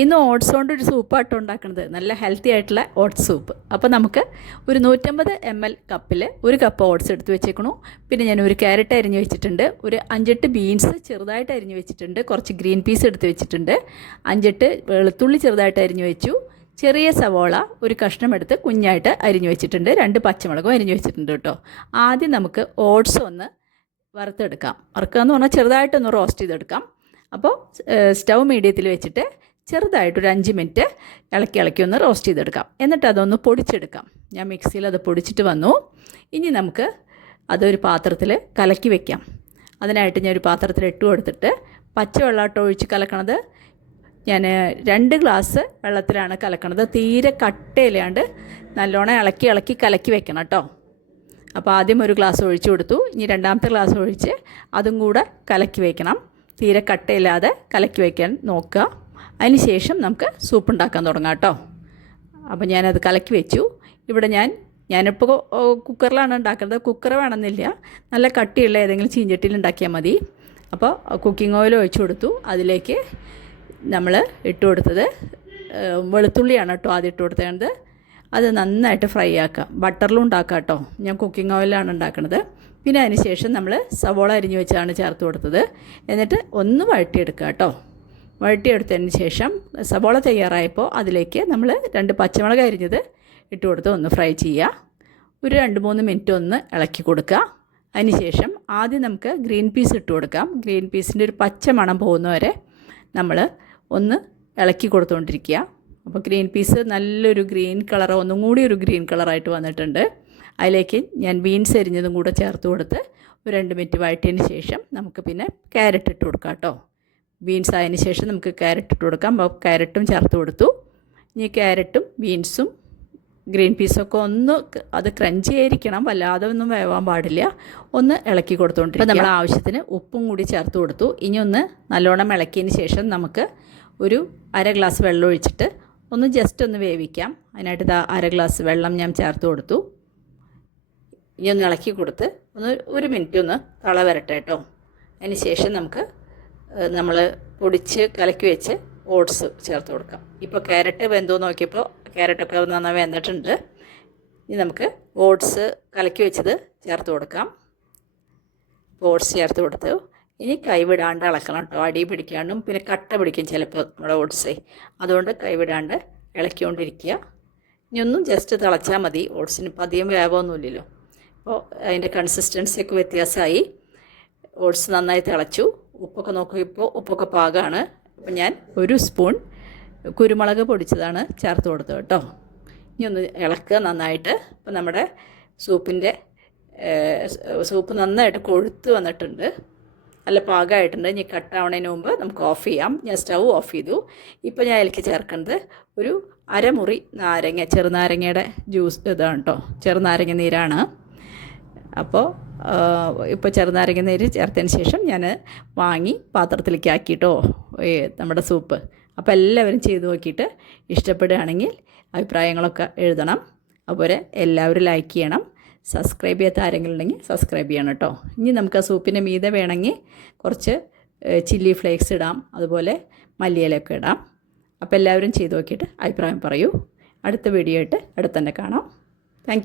ഇന്ന് ഓട്സ് കൊണ്ട് ഒരു സൂപ്പാട്ടോ ഉണ്ടാക്കുന്നത്, നല്ല ഹെൽത്തി ആയിട്ടുള്ള ഓട്സ് സൂപ്പ്. അപ്പോൾ നമുക്ക് ഒരു 150 ml കപ്പിൽ ഒരു കപ്പ് ഓട്സ് എടുത്ത് വെച്ചേക്കണു. പിന്നെ ഞാൻ ഒരു ക്യാരറ്റ് അരിഞ്ഞ് വെച്ചിട്ടുണ്ട്, ഒരു 5-8 ബീൻസ് ചെറുതായിട്ട് അരിഞ്ഞ് വെച്ചിട്ടുണ്ട്, കുറച്ച് ഗ്രീൻ പീസ് എടുത്ത് വെച്ചിട്ടുണ്ട്, 5-8 വെളുത്തുള്ളി ചെറുതായിട്ട് അരിഞ്ഞ് വെച്ചു, ചെറിയ സവോള ഒരു കഷ്ണം എടുത്ത് കുഞ്ഞായിട്ട് അരിഞ്ഞ് വെച്ചിട്ടുണ്ട്, 2 പച്ചമുളകും അരിഞ്ഞ് വെച്ചിട്ടുണ്ട് കേട്ടോ. ആദ്യം നമുക്ക് ഓട്സ് ഒന്ന് വറുത്തെടുക്കാം. വറുക്കുക എന്ന് പറഞ്ഞാൽ ചെറുതായിട്ടൊന്ന് റോസ്റ്റ് ചെയ്തെടുക്കാം. അപ്പോൾ സ്റ്റൗ മീഡിയത്തിൽ വെച്ചിട്ട് ചെറുതായിട്ടൊരു 5 മിനിറ്റ് ഇളക്കി ഒന്ന് റോസ്റ്റ് ചെയ്തെടുക്കാം. എന്നിട്ട് അതൊന്ന് പൊടിച്ചെടുക്കാം. ഞാൻ മിക്സിയിൽ അത് പൊടിച്ചിട്ട് വന്നു. ഇനി നമുക്ക് അതൊരു പാത്രത്തിൽ കലക്കി വെക്കാം. അതിനായിട്ട് ഞാൻ ഒരു പാത്രത്തിൽ ഇട്ട് കൊടുത്തിട്ട് പച്ചവെള്ളമായിട്ട് ഒഴിച്ച് കലക്കണത്. ഞാൻ 2 ഗ്ലാസ് വെള്ളത്തിലാണ് കലക്കണത്. തീരെ കട്ടയില്ലാണ്ട് നല്ലോണം ഇളക്കി കലക്കി വെക്കണം കേട്ടോ. അപ്പോൾ ആദ്യം ഒരു ഗ്ലാസ് ഒഴിച്ച് കൊടുത്തു. ഇനി രണ്ടാമത്തെ ഗ്ലാസ് ഒഴിച്ച് അതും കൂടെ കലക്കി വയ്ക്കണം. തീരെ കട്ടയില്ലാതെ കലക്കി വയ്ക്കാൻ നോക്കുക. അതിന് ശേഷം നമുക്ക് സൂപ്പ് ഉണ്ടാക്കാൻ തുടങ്ങാം കേട്ടോ. അപ്പോൾ ഞാനത് കലക്കി വെച്ചു. ഇവിടെ ഞാനിപ്പോൾ കുക്കറിലാണ് ഉണ്ടാക്കുന്നത്. കുക്കർ വേണമെന്നില്ല, നല്ല കട്ടിയുള്ള ഏതെങ്കിലും ചീഞ്ചട്ടിയിൽ ഉണ്ടാക്കിയാൽ മതി. അപ്പോൾ കുക്കിംഗ് ഓയിൽ ഒഴിച്ചു കൊടുത്തു. അതിലേക്ക് നമ്മൾ ഇട്ട് കൊടുത്തത് വെളുത്തുള്ളിയാണ് കേട്ടോ ആദ്യം ഇട്ട് കൊടുത്തത്. അത് നന്നായിട്ട് ഫ്രൈ ആക്കാം. ബട്ടറിലും ഉണ്ടാക്കാം കേട്ടോ. ഞാൻ കുക്കിംഗ് ഓയിലാണ് ഉണ്ടാക്കുന്നത്. പിന്നെ അതിന് ശേഷം നമ്മൾ സവോള അരിഞ്ഞ് വെച്ചാണ് ചേർത്ത് കൊടുത്തത്. എന്നിട്ട് ഒന്ന് വഴറ്റിയെടുക്കുക കേട്ടോ. വഴറ്റിയെടുത്തതിന് ശേഷം സവോള തയ്യാറായപ്പോൾ അതിലേക്ക് നമ്മൾ 2 പച്ചമുളക് അരിഞ്ഞത് ഇട്ട് കൊടുത്ത് ഒന്ന് ഫ്രൈ ചെയ്യുക. ഒരു 2-3 മിനിറ്റ് ഒന്ന് ഇളക്കി കൊടുക്കുക. അതിന് ശേഷം ആദ്യം നമുക്ക് ഗ്രീൻ പീസ് ഇട്ട് കൊടുക്കാം. ഗ്രീൻ പീസിൻ്റെ ഒരു പച്ച മണം പോകുന്നവരെ നമ്മൾ ഒന്ന് ഇളക്കി കൊടുത്തുകൊണ്ടിരിക്കുക. അപ്പോൾ ഗ്രീൻ പീസ് നല്ലൊരു ഗ്രീൻ കളർ, ഒന്നും കൂടി ഒരു ഗ്രീൻ കളറായിട്ട് വന്നിട്ടുണ്ട്. അതിലേക്ക് ഞാൻ ബീൻസ് അരിഞ്ഞതും കൂടെ ചേർത്ത് കൊടുത്ത് ഒരു 2 മിനിറ്റ് വഴറ്റിയതിന് ശേഷം നമുക്ക് പിന്നെ ക്യാരറ്റ് ഇട്ട് കൊടുക്കാം കേട്ടോ. ബീൻസ് ആയതിന് ശേഷം നമുക്ക് ക്യാരറ്റ് ഇട്ട് കൊടുക്കാം. അപ്പോൾ ക്യാരറ്റും ചേർത്ത് കൊടുത്തു. ഇനി ക്യാരറ്റും ബീൻസും ഗ്രീൻ പീസൊക്കെ ഒന്ന് അത് ക്രഞ്ചി ആയിരിക്കണം, വല്ലാതെ ഒന്നും വേവാൻ പാടില്ല. ഒന്ന് ഇളക്കി കൊടുത്തുകൊണ്ടിരിക്കും. അപ്പോൾ നമ്മൾ ആവശ്യത്തിന് ഉപ്പും കൂടി ചേർത്ത് കൊടുത്തു. ഇനി ഒന്ന് നല്ലോണം ഇളക്കിയതിന് ശേഷം നമുക്ക് ഒരു 1/2 ഗ്ലാസ് വെള്ളം ഒഴിച്ചിട്ട് ഒന്ന് ജസ്റ്റ് ഒന്ന് വേവിക്കാം. അതിനായിട്ട് ഇതാ 1/2 ഗ്ലാസ് വെള്ളം ഞാൻ ചേർത്ത് കൊടുത്തു. ഇനി ഒന്ന് ഇളക്കി കൊടുത്ത് ഒരു മിനിറ്റ് ഒന്ന് തള വരട്ടെ കേട്ടോ. അതിന് ശേഷം നമുക്ക് നമ്മൾ പൊടിച്ച് കലക്കി വെച്ച് ഓട്സ് ചേർത്ത് കൊടുക്കാം. ഇപ്പോൾ ക്യാരറ്റ് വെന്തോ നോക്കിയപ്പോൾ ക്യാരറ്റൊക്കെ നന്നായി വെന്തിട്ടുണ്ട്. ഇനി നമുക്ക് ഓട്സ് കലക്കി വെച്ചത് ചേർത്ത് കൊടുക്കാം. ഓട്സ് ചേർത്ത് കൊടുത്തു. ഇനി കൈവിടാണ്ട് ഇളക്കണം കേട്ടോ. അടി പിടിക്കാണ്ടും പിന്നെ കട്ട പിടിക്കും ചിലപ്പോൾ നമ്മുടെ ഓട്സേ. അതുകൊണ്ട് കൈവിടാണ്ട് ഇളക്കിക്കൊണ്ടിരിക്കുക. ഇനി ഒന്നും ജസ്റ്റ് തിളച്ചാൽ മതി. ഓട്സിന് ഇപ്പം അധികം വേവൊന്നുമില്ലല്ലോ. അപ്പോൾ അതിൻ്റെ കൺസിസ്റ്റൻസിയൊക്കെ വ്യത്യാസമായി. ഓട്സ് നന്നായി തിളച്ചു. ഉപ്പൊക്കെ നോക്കിയപ്പോൾ ഉപ്പൊക്കെ പാകമാണ്. അപ്പോൾ ഞാൻ 1 സ്പൂൺ കുരുമുളക് പൊടിച്ചതാണ് ചേർത്ത് കൊടുത്തത് കേട്ടോ. ഇനി ഒന്ന് ഇളക്കുക നന്നായിട്ട്. അപ്പോൾ നമ്മുടെ സൂപ്പ് നന്നായിട്ട് കൊഴുത്ത് വന്നിട്ടുണ്ട്, നല്ല പാകമായിട്ടുണ്ട്. ഇനി കട്ടാവണതിന് മുമ്പ് നമുക്ക് ഓഫ് ചെയ്യാം. ഞാൻ സ്റ്റൗ ഓഫ് ചെയ്തു. ഇപ്പോൾ ഞാൻ അതിലേക്ക് ചേർക്കുന്നത് ഒരു 1/2 മുറി നാരങ്ങ, ചെറുനാരങ്ങയുടെ ജ്യൂസ് ഇതാണ് കേട്ടോ, ചെറുനാരങ്ങ നീരാണ്. അപ്പോൾ ഇപ്പോൾ ചെറുനാരങ്ങ നീര് ചേർത്തതിന് ശേഷം ഞാൻ വാങ്ങി പാത്രത്തിലേക്ക് ആക്കിയിട്ടോ നമ്മുടെ സൂപ്പ്. അപ്പോൾ എല്ലാവരും ചെയ്ത് നോക്കിയിട്ട് ഇഷ്ടപ്പെടുകയാണെങ്കിൽ അഭിപ്രായങ്ങളൊക്കെ എഴുതണം. അതുപോലെ എല്ലാവരും ലൈക്ക് ചെയ്യണം. സബ്സ്ക്രൈബ് ചെയ്യാത്ത ആരെങ്കിലും ഉണ്ടെങ്കിൽ സബ്സ്ക്രൈബ് ചെയ്യണം കേട്ടോ. ഇനി നമുക്ക് ആ സൂപ്പിൻ്റെ മീതെ വേണമെങ്കിൽ കുറച്ച് ചില്ലി ഫ്ലേക്സ് ഇടാം, അതുപോലെ മല്ലിയിലൊക്കെ ഇടാം. അപ്പോൾ എല്ലാവരും ചെയ്ത് നോക്കിയിട്ട് അഭിപ്രായം പറയൂ. അടുത്ത വീഡിയോ ആയിട്ട് അടുത്തന്നെ കാണാം. Thank you.